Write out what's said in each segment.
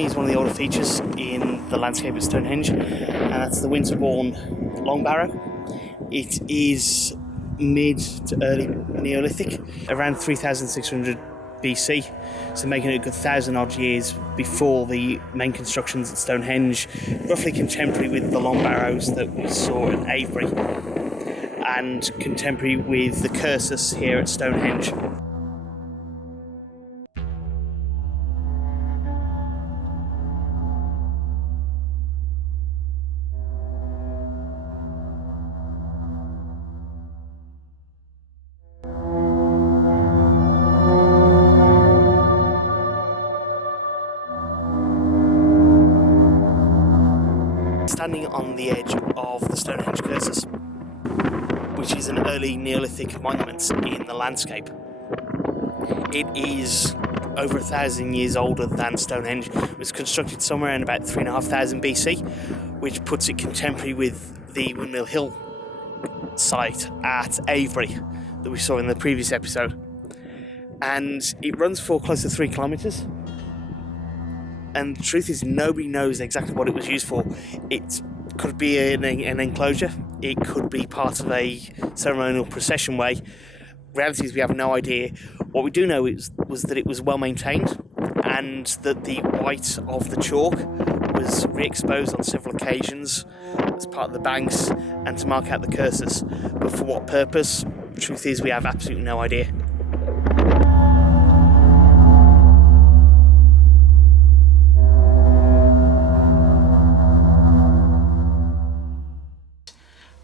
me is one of the older features in the landscape at Stonehenge, and that's the Winterbourne long barrow. It is mid to early Neolithic, around 3600 BC, so making it a good 1,000 odd years before the main constructions at Stonehenge, roughly contemporary with the long barrows that we saw at Avebury, and contemporary with the Cursus here at Stonehenge. Standing on the edge of the Stonehenge Cursus, which is an early Neolithic monument in the landscape. It is over 1,000 years older than Stonehenge. It was constructed somewhere in about 3,500 BC, which puts it contemporary with the Windmill Hill site at Avebury that we saw in the previous episode. And it runs for close to 3 kilometres. And the truth is, nobody knows exactly what it was used for. It could be an enclosure, it could be part of a ceremonial procession way. Reality is we have no idea. What we do know was that it was well maintained, and that the white of the chalk was re-exposed on several occasions as part of the banks and to mark out the curses. But for what purpose? The truth is we have absolutely no idea.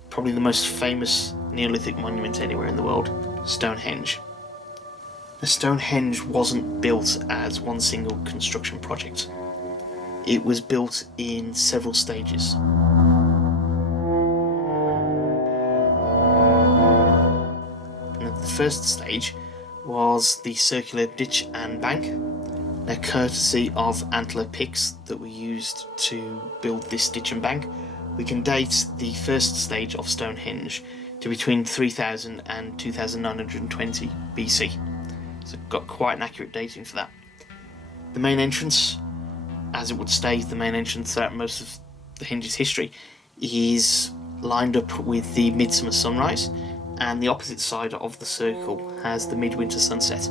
Probably the most famous Neolithic monument anywhere in the world, Stonehenge. The Stonehenge wasn't built as one single construction project. It was built in several stages. And the first stage was the circular ditch and bank, a courtesy of antler picks that were used to build this ditch and bank. We can date the first stage of Stonehenge to between 3000 and 2920 BC. So got quite an accurate dating for that. The main entrance, as it would stay the main entrance throughout most of the Henge's history, is lined up with the midsummer sunrise, and the opposite side of the circle has the midwinter sunset.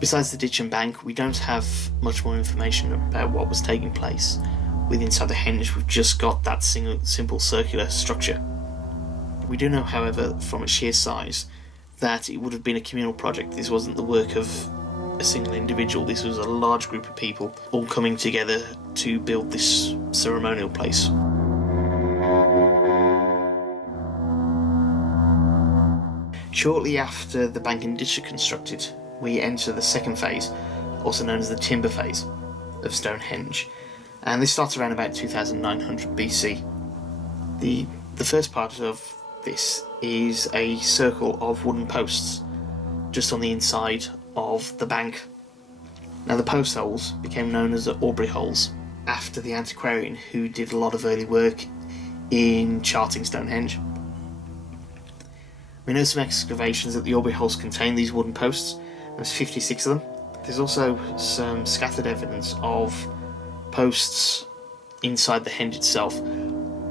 Besides the ditch and bank, we don't have much more information about what was taking place with inside the henge. We've just got that simple circular structure. We do know, however, from its sheer size, that it would have been a communal project. This wasn't the work of a single individual. This was a large group of people all coming together to build this ceremonial place. Shortly after the bank and ditch are constructed, we enter the second phase, also known as the timber phase of Stonehenge. And this starts around about 2900 BC. The first part of this is a circle of wooden posts just on the inside of the bank. Now the post holes became known as the Avebruy holes after the antiquarian who did a lot of early work in charting Stonehenge. We know some excavations that the Avebruy holes contain these wooden posts. There's 56 of them. There's also some scattered evidence of posts inside the henge itself,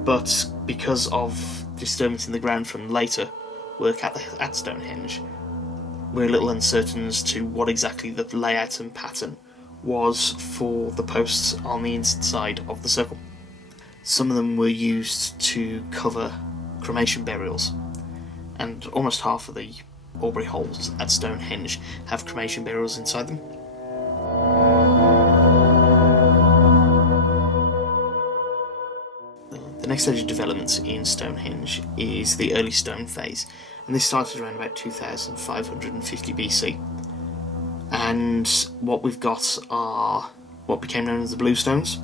but because of disturbance in the ground from later work at Stonehenge, we're a little uncertain as to what exactly the layout and pattern was for the posts on the inside of the circle. Some of them were used to cover cremation burials, and almost half of the Avebruy holes at Stonehenge have cremation burials inside them. The next stage of development in Stonehenge is the early stone phase, and this started around about 2550 BC. And what we've got are what became known as the bluestones,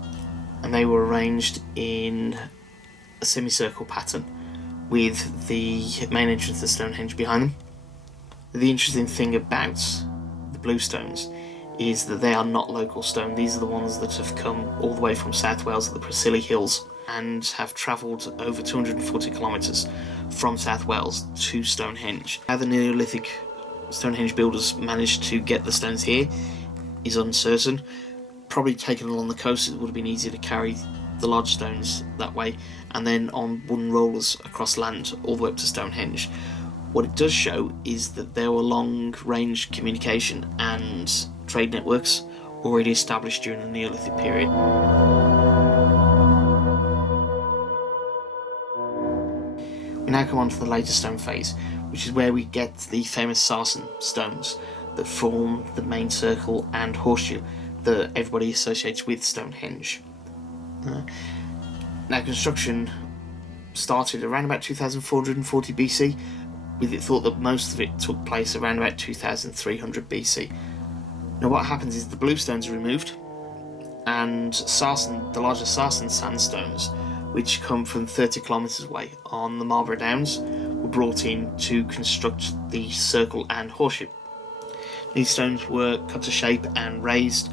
and they were arranged in a semicircle pattern with the main entrance of Stonehenge behind them. The interesting thing about the bluestones is that they are not local stone. These are the ones that have come all the way from South Wales at the Preseli Hills and have travelled over 240 kilometres from South Wales to Stonehenge. How the Neolithic Stonehenge builders managed to get the stones here is uncertain. probably taken along the coast. It would have been easier to carry the large stones that way, and then on wooden rollers across land all the way up to Stonehenge. What it does show is that there were long-range communication and trade networks already established during the Neolithic period. We now come on to the later stone phase, which is where we get the famous sarsen stones that form the main circle and horseshoe that everybody associates with Stonehenge. Now, construction started around about 2440 BC, with it thought that most of it took place around about 2300 BC. Now, what happens is the bluestones are removed, and the larger sarsen sandstones, which come from 30 kilometres away on the Marlborough Downs, were brought in to construct the circle and horseshoe. These stones were cut to shape and raised,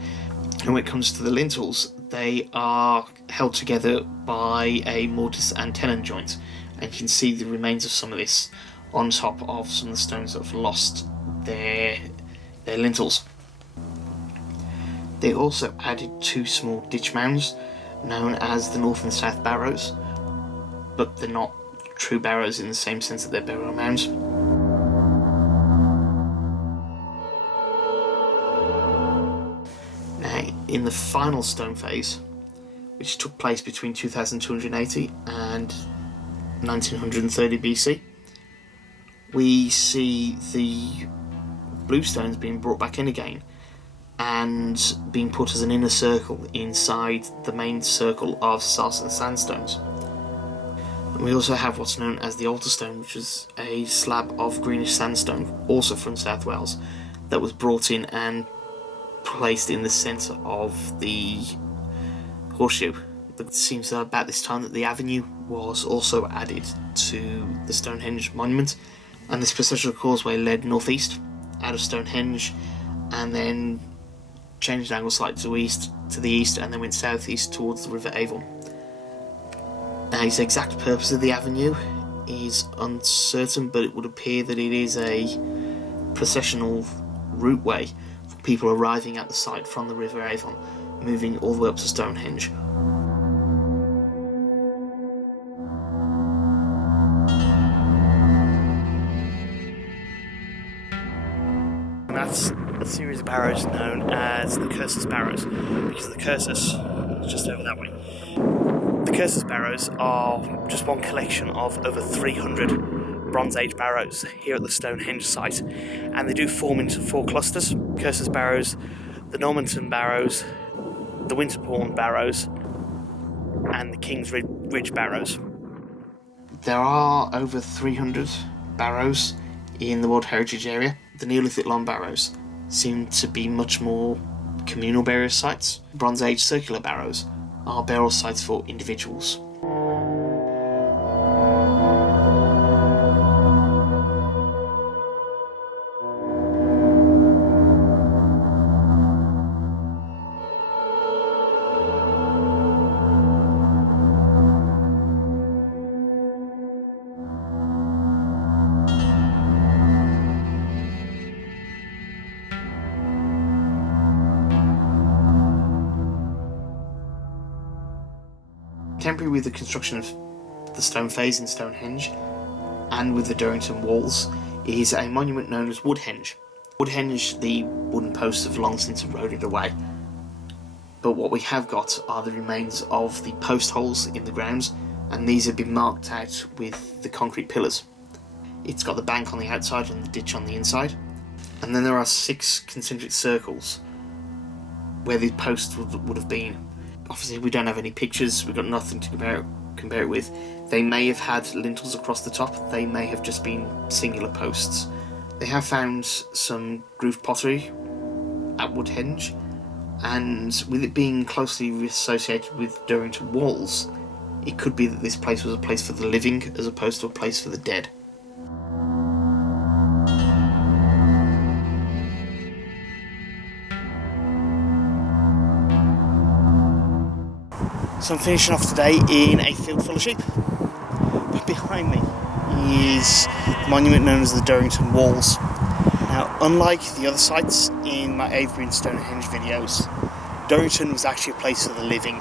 and when it comes to the lintels, they are held together by a mortise and tenon joint, and you can see the remains of some of this on top of some of the stones that have lost their lintels. They also added 2 small ditch mounds known as the North and South Barrows, but they're not true barrows in the same sense that they're burial mounds. Now, in the final stone phase, which took place between 2280 and 1930 BC, we see the bluestones being brought back in again and being put as an inner circle inside the main circle of sarsen sandstones. And we also have what's known as the altar stone, which is a slab of greenish sandstone, also from South Wales, that was brought in and placed in the centre of the horseshoe. It seems about this time that the avenue was also added to the Stonehenge monument, and this processional causeway led northeast out of Stonehenge and then changed angle slightly to the east and then went southeast towards the River Avon. Now, its exact purpose of the avenue is uncertain, but it would appear that it is a processional routeway for people arriving at the site from the River Avon, moving all the way up to Stonehenge. And that's a series of barrows known as the Cursus Barrows, because the Cursus is just over that way. The Cursus Barrows are just one collection of over 300 Bronze Age barrows here at the Stonehenge site, and they do form into 4 clusters: Cursus Barrows, the Normanton Barrows, the Winterbourne Barrows, and the King's Ridge Barrows. There are over 300 barrows in the World Heritage Area. The Neolithic long barrows seem to be much more communal burial sites. Bronze Age circular barrows are burial sites for individuals. Contemporary with the construction of the stone phase in Stonehenge and with the Durrington Walls is a monument known as Woodhenge. Woodhenge, the wooden posts have long since eroded away, but what we have got are the remains of the post holes in the grounds, and these have been marked out with the concrete pillars. It's got the bank on the outside and the ditch on the inside, and then there are 6 concentric circles where the posts would have been. Obviously, we don't have any pictures, we've got nothing to compare it with. They may have had lintels across the top, they may have just been singular posts. They have found some grooved pottery at Woodhenge, and with it being closely associated with Durrington Walls, it could be that this place was a place for the living as opposed to a place for the dead. So I'm finishing off today in a field full of sheep. But behind me is the monument known as the Durrington Walls. Now, unlike the other sites in my Avebury and Stonehenge videos, Durrington was actually a place for the living.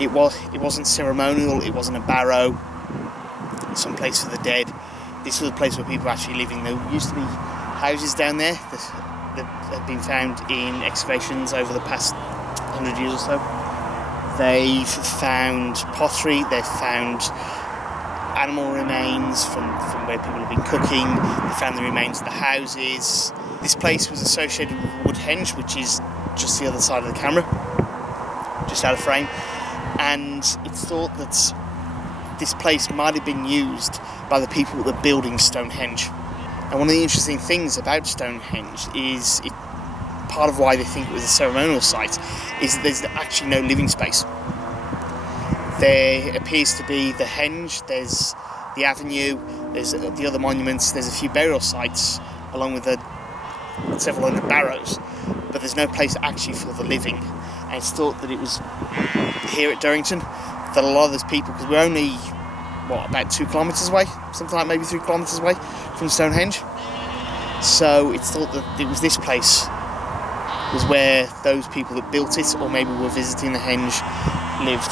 It wasn't ceremonial, it wasn't a barrow, some place for the dead. This was a place where people were actually living. There used to be houses down there that have been found in excavations over the past 100 years or so. They've found pottery, they've found animal remains from where people have been cooking, they found the remains of the houses. This place was associated with Woodhenge, which is just the other side of the camera, just out of frame, and it's thought that this place might have been used by the people that were building Stonehenge. And one of the interesting things about Stonehenge is part of why they think it was a ceremonial site is that there's actually no living space. There appears to be the henge, there's the avenue, there's the other monuments, there's a few burial sites along with several other barrows, but there's no place actually for the living. And it's thought that it was here at Durrington that a lot of those people, because we're only about 2 kilometres away, something like maybe 3 kilometres away from Stonehenge, so it's thought that it was this place was where those people that built it, or maybe were visiting the henge, lived.